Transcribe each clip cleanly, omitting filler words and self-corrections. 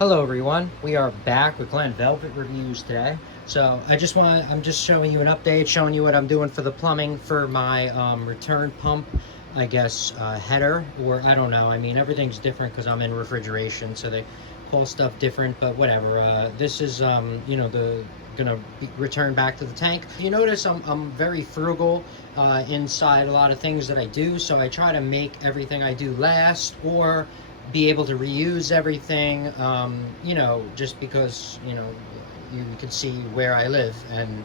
Hello everyone, we are back with Glen Velvet reviews today. So I'm just showing you an update, showing you what I'm doing for the plumbing for my return pump, I guess, header, or I don't know. I mean, everything's different because I'm in refrigeration, so they call stuff different, but whatever. This is, gonna return back to the tank. You notice I'm very frugal inside a lot of things that I do, so I try to make everything I do last, or be able to reuse everything, just because, you can see where I live and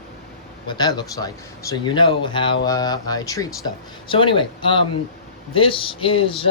what that looks like. So you know how I treat stuff. So anyway, this is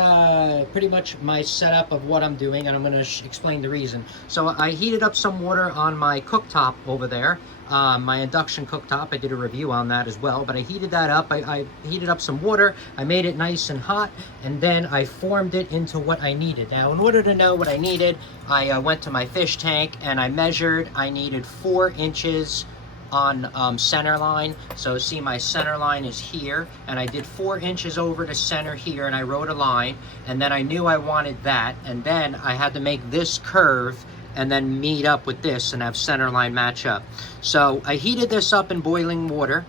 pretty much my setup of what I'm doing, and I'm going to explain the reason. So I heated up some water on my cooktop over there, my induction cooktop. I did a review on that as well, but I heated that up. I heated up some water, I made it nice and hot, and then I formed it into what I needed. Now, in order to know what I needed, I went to my fish tank and I measured. I needed 4 inches on center line. So see, my center line is here, and I did 4 inches over to center here, and I wrote a line, and then I knew I wanted that, and then I had to make this curve and then meet up with this and have center line match up. So I heated this up in boiling water.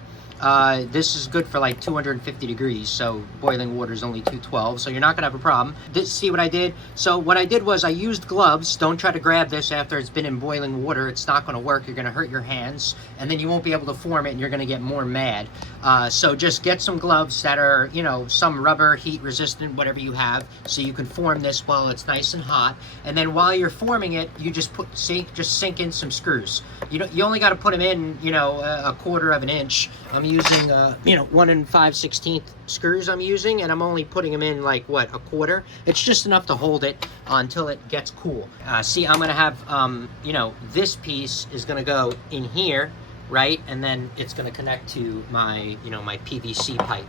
This is good for like 250 degrees, so boiling water is only 212, so you're not gonna have a problem. See what I did? So what I did was I used gloves. Don't try to grab this after it's been in boiling water. It's not gonna work. You're gonna hurt your hands, and then you won't be able to form it, and you're gonna get more mad. So just get some gloves that are, some rubber, heat resistant, whatever you have, so you can form this while it's nice and hot. And then while you're forming it, you just just sink in some screws. You only got to put them in, a 1/4 of an inch. I'm using 1 5/16 screws I'm using, and I'm only putting them in like what, a 1/4. It's just enough to hold it until it gets cool. See, I'm gonna have this piece is gonna go in here, right, and then it's gonna connect to my my PVC pipe,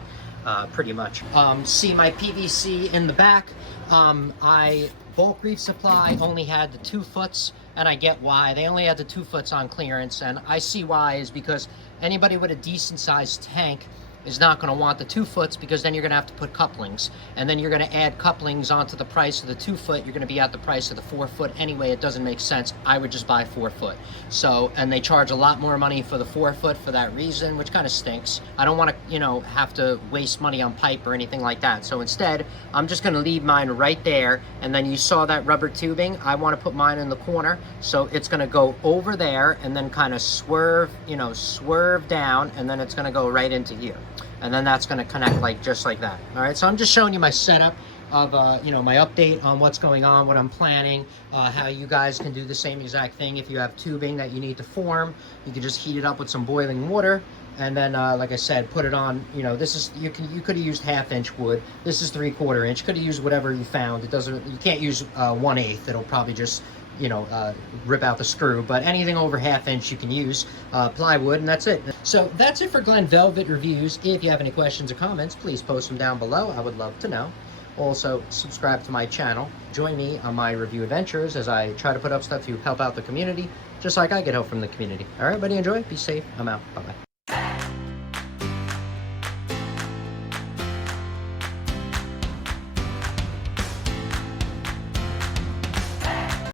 pretty much. See, my PVC in the back, I bulk reef supply only had the 2 foots, and I get why. They only had the 2 foots on clearance, and I see why is because anybody with a decent sized tank is not going to want the 2 foots, because then you're going to have to put couplings, and then you're going to add couplings onto the price of the 2 foot. You're going to be at the price of the 4 foot anyway. It doesn't make sense. I would just buy 4 foot. So, and they charge a lot more money for the 4 foot for that reason, which kind of stinks. I don't want to, have to waste money on pipe or anything like that. So instead, I'm just going to leave mine right there. And then you saw that rubber tubing. I want to put mine in the corner. So it's going to go over there and then kind of swerve, swerve down, and then it's going to go right into here. And then that's going to connect just like that. All right, so I'm just showing you my setup of my update on what's going on, what I'm planning, how you guys can do the same exact thing. If you have tubing that you need to form, you can just heat it up with some boiling water, and then like I said, put it on. This is, you could have used 1/2 inch wood. This is 3/4 inch. Could have used whatever you found. You can't use 1/8. It'll probably just rip out the screw, but anything over 1/2 inch you can use plywood, and that's it. So that's it for Glen Velvet reviews. If you have any questions or comments, please post them down below. I would love to know. Also, subscribe to my channel. Join me on my review adventures as I try to put up stuff to help out the community, just like I get help from the community. All right, everybody, enjoy. Be safe. I'm out. Bye-bye.